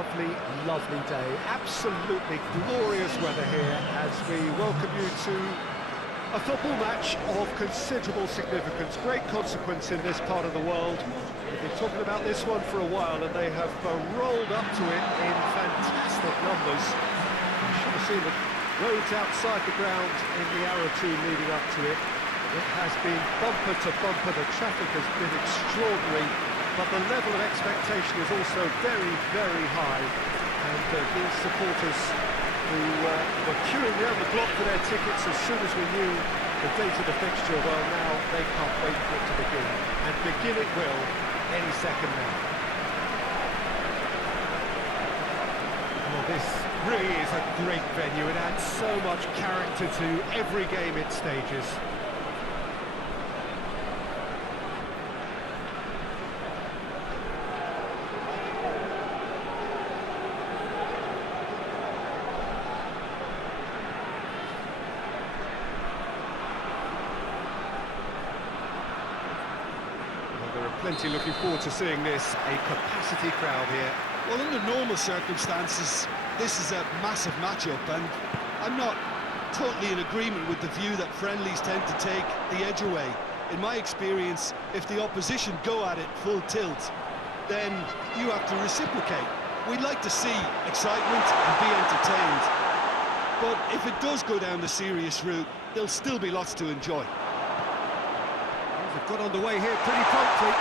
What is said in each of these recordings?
lovely, lovely day. Absolutely glorious weather here as we welcome you to a football match of considerable significance, great consequence in this part of the world. We've been talking about this one for a while and they have rolled up to it in fantastic numbers. You should have seen the roads outside the ground in the hour or two leading up to it. It has been bumper to bumper, the traffic has been extraordinary, but the level of expectation is also very, very high. And these supporters who were queuing around the block for their tickets as soon as we knew the date of the fixture, well now they can't wait for it to begin. And begin it will any second now. Well, this really is a great venue. It adds so much character to every game it stages. Plenty looking forward to seeing this, a capacity crowd here. Well, under normal circumstances, this is a massive matchup, and I'm not totally in agreement with the view that friendlies tend to take the edge away. In my experience, if the opposition go at it full tilt, then you have to reciprocate. We'd like to see excitement and be entertained, but if it does go down the serious route, there'll still be lots to enjoy. They've got underway here pretty promptly.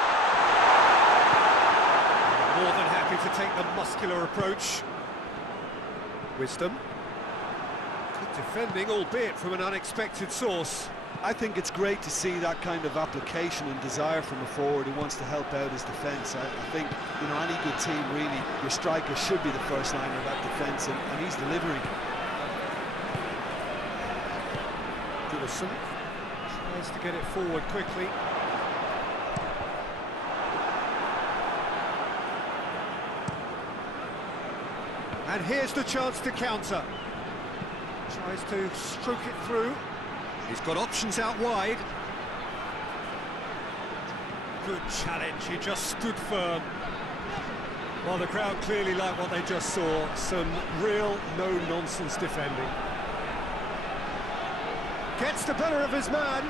More than happy to take the muscular approach. Wisdom. Good defending, albeit from an unexpected source. I think it's great to see that kind of application and desire from a forward who wants to help out his defence. I think, you know, any good team, really, your striker should be the first line of that defence, and he's delivering. Goodison tries to get it forward quickly. And here's the chance to counter. Tries to stroke it through. He's got options out wide. Good challenge, he just stood firm. Well, the crowd clearly liked what they just saw. Some real no-nonsense defending. Gets the better of his man.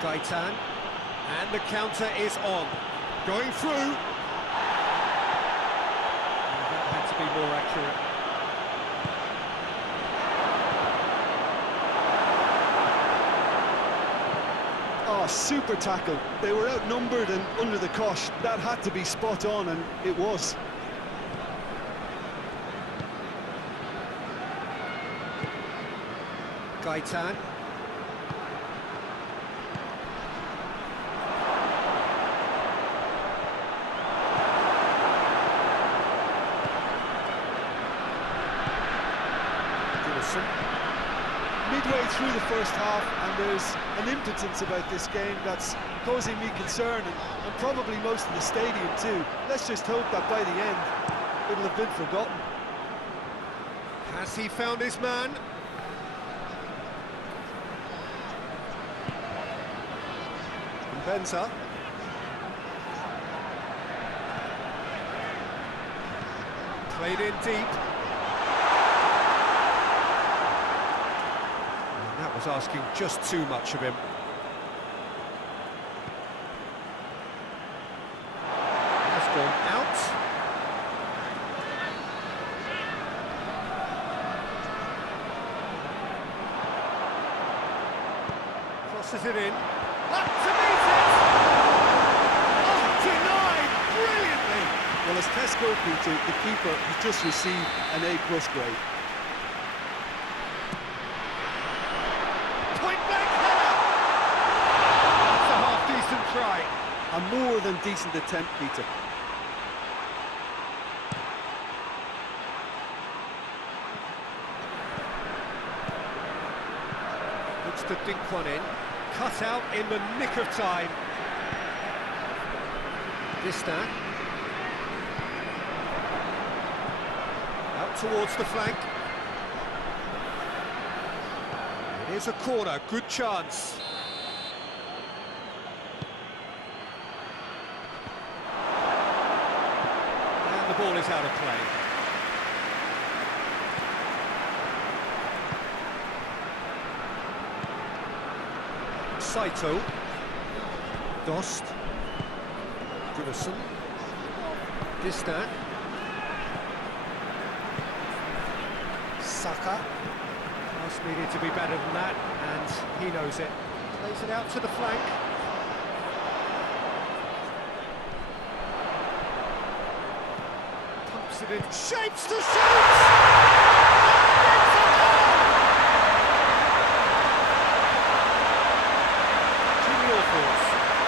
Gaitan. And the counter is on. Going through. And that had to be more accurate. Oh, super tackle. They were outnumbered and under the cosh. That had to be spot on, and it was. Gaitan. Midway through the first half, and there's an impotence about this game that's causing me concern, and probably most of the stadium too. Let's just hope that by the end it'll have been forgotten. Has he found his man? Benza. Played in deep. And that was asking just too much of him. Has gone out. Crosses it in. Up to meet it! Oh, denied brilliantly! Well, as Tesco put it, the keeper has just received an A+ grade. Point blank header! That's a half-decent try. A more than decent attempt, Peter. Looks to dink one in. Cut out in the nick of time. Distan. Out towards the flank. It is a corner, good chance. ball is out of play. Saito. Dost. Grimmerson. Distan. Saka. Pass needed to be better than that, and he knows it. Plays it out to the flank. Pumps it in. Shapes to shoot!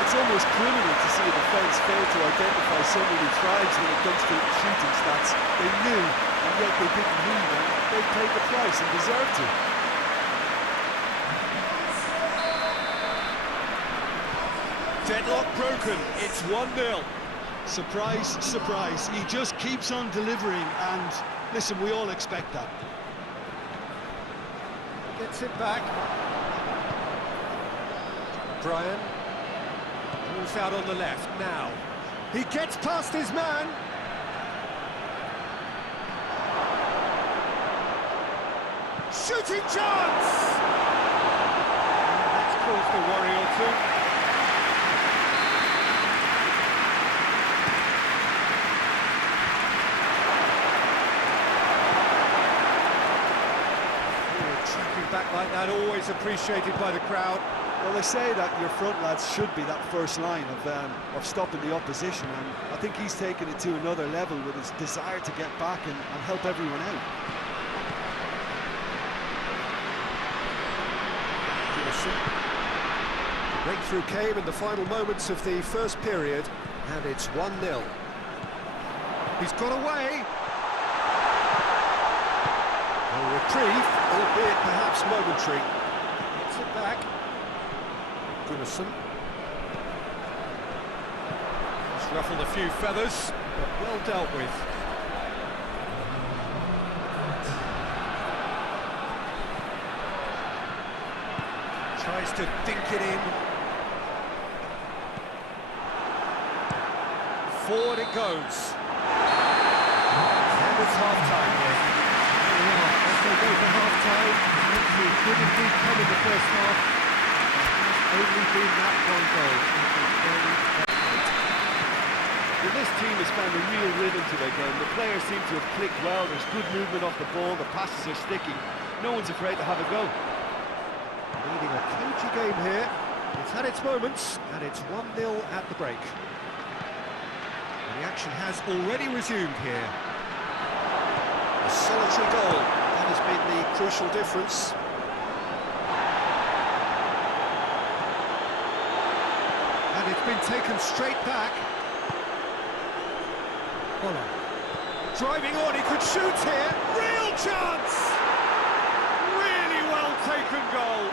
It's almost criminal to see a defence fail to identify someone who thrives when it comes to shooting stats. They knew, and yet they didn't move, and they paid the price and deserved to. Deadlock broken, it's 1-0. Surprise, surprise, he just keeps on delivering, and listen, we all expect that. Gets it back. Brian. Ball's out on the left now. He gets past his man. Shooting chance! That's caused a worry or two. Tracking back like that, always appreciated by the crowd. Well, they say that your front lads should be that first line of stopping the opposition, and I think he's taken it to another level with his desire to get back and help everyone out. The breakthrough came in the final moments of the first period, and it's 1-0. He's got away. A reprieve, albeit perhaps momentary. Gets it back. Grimmerson. He's ruffled a few feathers, but well dealt with. Tries to dink it in. Forward it goes. And it's half-time here. Yeah, as they go for half-time, it could indeed come in the first half. Only been that one goal. Well, this team has found a real rhythm to their game. The players seem to have clicked well. There's good movement off the ball. The passes are sticking. No one's afraid to have a go. Leading a cagey game here. It's had its moments, and it's 1-0 at the break. And the action has already resumed here. A solitary goal. That has been the crucial difference. And it's been taken straight back. Driving on, he could shoot here. Real chance! Really well taken goal.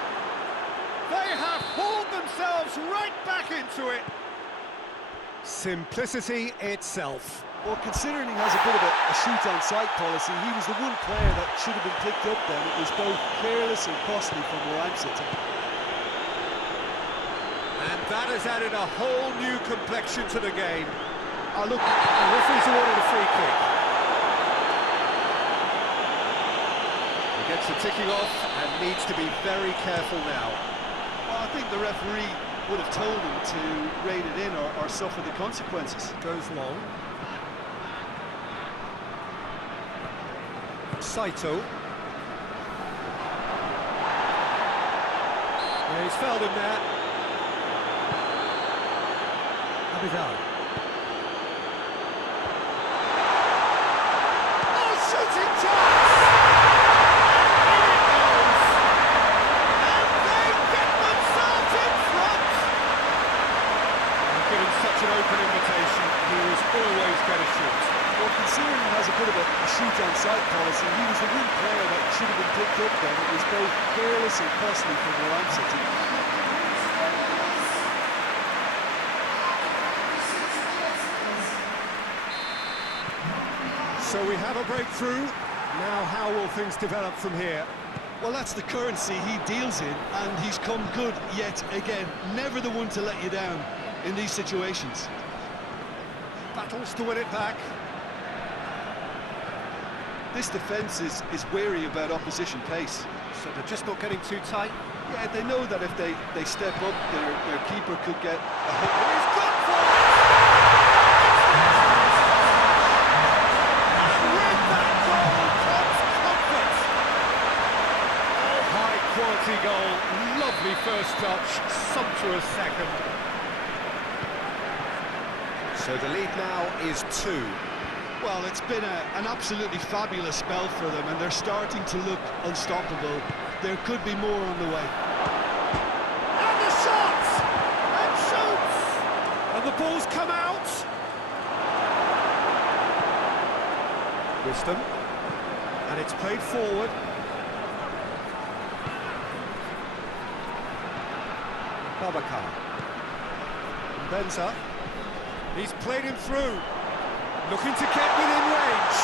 They have hauled themselves right back into it. Simplicity itself. Well, considering he has a bit of a shoot-on-sight policy, he was the one player that should have been picked up then. It was both careless and costly from where I'm sitting. And that has added a whole new complexion to the game. Oh, look, the referee's awarded a free kick. He gets the ticking off and needs to be very careful now. Well, I think the referee would have told him to rein it in or suffer the consequences. Goes long. Saito. Yeah, he's fouled him there. Abidal. Oh, shooting chance! In it goes! And they get themselves in front! Given such an open invitation, he was always going to shoot. Well, considering he has a bit of a shoot-on-sight policy, he was the one player that should have been picked up then. It was both careless and costly from where I'm sitting. So we have a breakthrough. Now how will things develop from here? Well, that's the currency he deals in, and he's come good yet again. Never the one to let you down in these situations. Battles to win it back. This defence is wary about opposition pace. So they're just not getting too tight. Yeah, they know that if they step up, their keeper could get a hook. He's gone for it! And with that goal comes comfort! Oh, high-quality goal, lovely first touch, sumptuous second. So the lead now is 2. Well, it's been an absolutely fabulous spell for them, and they're starting to look unstoppable. There could be more on the way. And the shot! And shoots! And the ball's come out! Wisdom. And it's played forward. Babacar. Benza. He's played him through. Looking to get within range.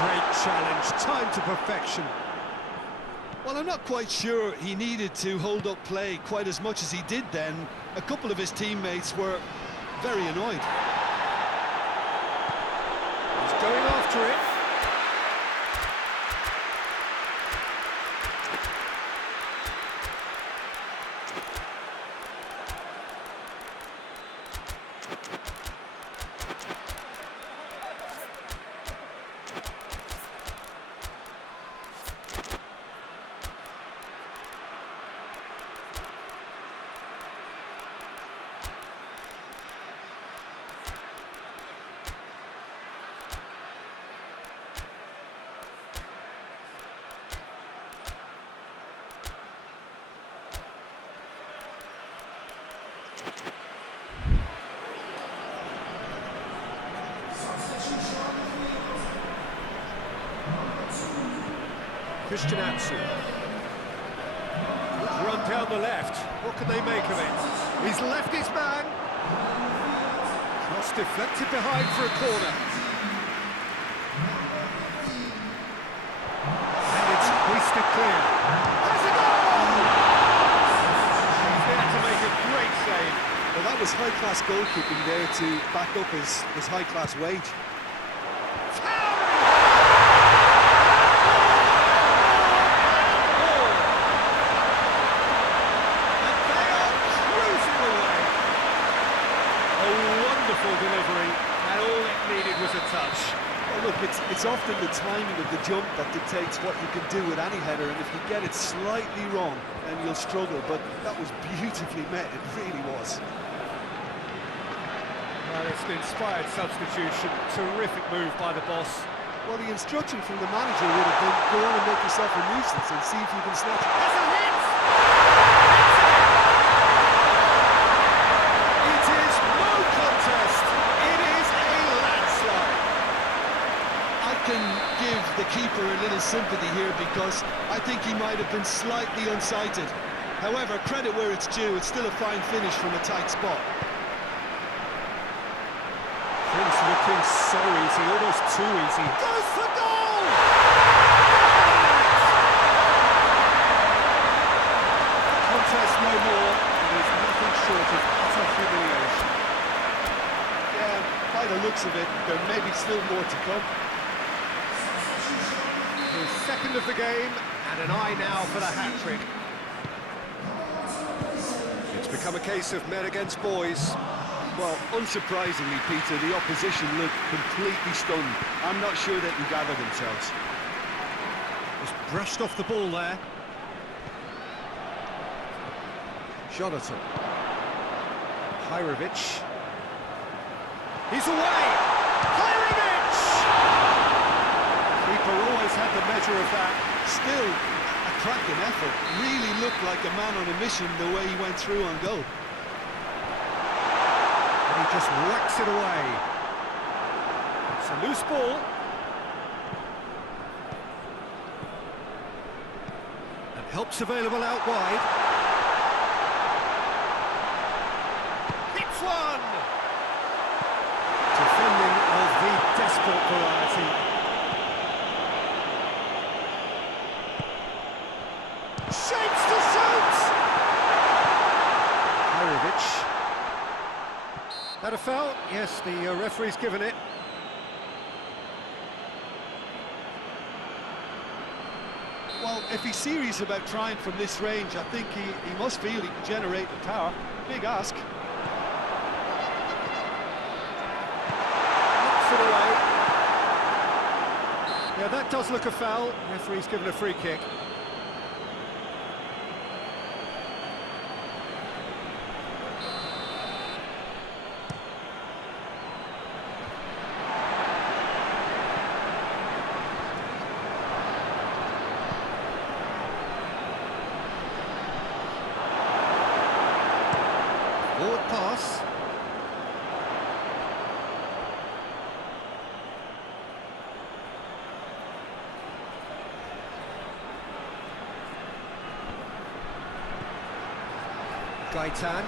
Great challenge, time to perfection. Well, I'm not quite sure he needed to hold up play quite as much as he did then. A couple of his teammates were very annoyed. He's going after it. Christian Atsu. Run down the left. What can they make of it? He's left his man. Cross deflected behind for a corner. And it's hoisted clear. Has a goal! He's there to make a great save. Well, that was high-class goalkeeping there to back up his high-class wage. Delivery, and all it needed was a touch. Well, look, it's often the timing of the jump that dictates what you can do with any header, and if you get it slightly wrong, then you'll struggle, but that was beautifully met, it really was. Well, it's an inspired substitution, terrific move by the boss. Well, the instruction from the manager would have been, go on and make yourself a nuisance and see if you can snatch it. That's a hit! It is no contest! It is a landslide! I can give the keeper a little sympathy here because I think he might have been slightly unsighted. However, credit where it's due, it's still a fine finish from a tight spot. Things looking so easy, almost too easy. Goes for goal! Contest no more. It is nothing short of utter humiliation. Yeah, by the looks of it, there may be still more to come. His second of the game, and an eye now for the hat-trick. It's become a case of men against boys. Well, unsurprisingly, Peter, the opposition looked completely stunned. I'm not sure they can gather themselves. Just brushed off the ball there. Jonathan. Hirovic. He's away! Hirovic! Keeper always had the measure of that. Still, a cracking effort. Really looked like a man on a mission the way he went through on goal. And he just whacks it away. It's a loose ball. And help's available out wide. Hits one! Defending of the desperate variety. Shapes to shoot! Hirovic. That a foul? Yes, the referee's given it. if he's serious about trying from this range, I think he must feel he can generate the power. Big ask. Knocks it away. Yeah, that does look a foul. Referee's given a free kick. Forward pass. Gaitan.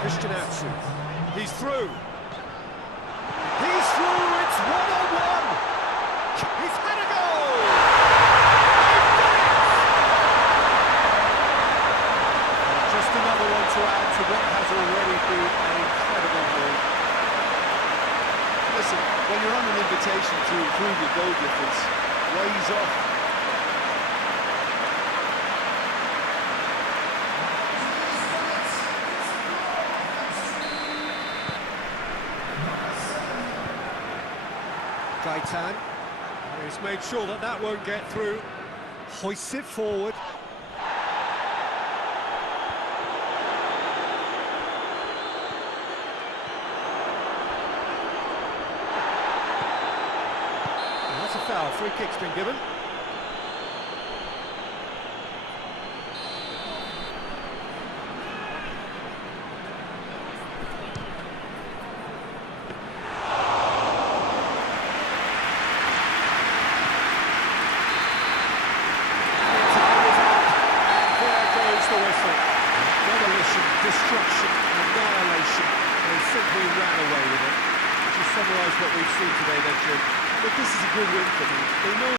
Christian Atsu. He's through. He's through, it's 1-on-1. He's had a goal! Just another one to add to what has already been an incredible goal. Listen, when you're on an invitation to improve your goal difference, why he's off? Gaitan. He's made sure that that won't get through. Hoists it forward. And that's a foul. Free kick's been given. Destruction, annihilation, they simply ran away with it. Just summarise what we've seen today then, Jim. But this is a good win for them. They know